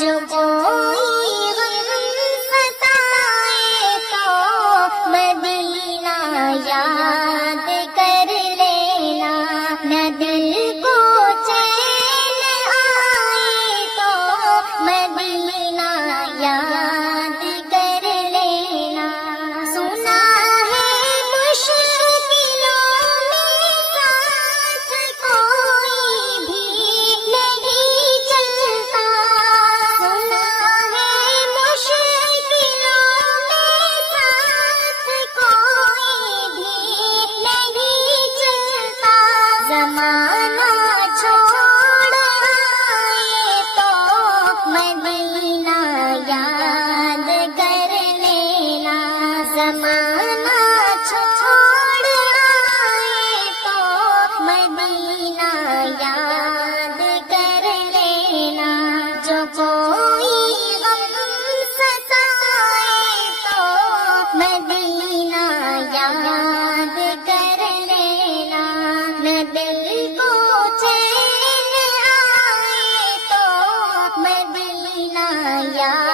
جو کوئی غم ستائے تو مدینہ یاد کر لینا، نہ دل کو چین آئے تو مدینہ یاد کر لینا۔ سنا ہے مشکلوں میں ساتھ کوئی بھی نہیں چلتا، سنا ہے مشکلوں میں ساتھ کوئی بھی نہیں چلتا، زمانہ چھوڑ آئے تو مدینہ یاد کر لینا، زمانہ چھوڑ آئے تو مدینہ یاد کر لینا۔ جو کوئی غم ستائے تو مدینہ یاد کر لینا، نہ دل کو چین آئے تو مدینہ یاد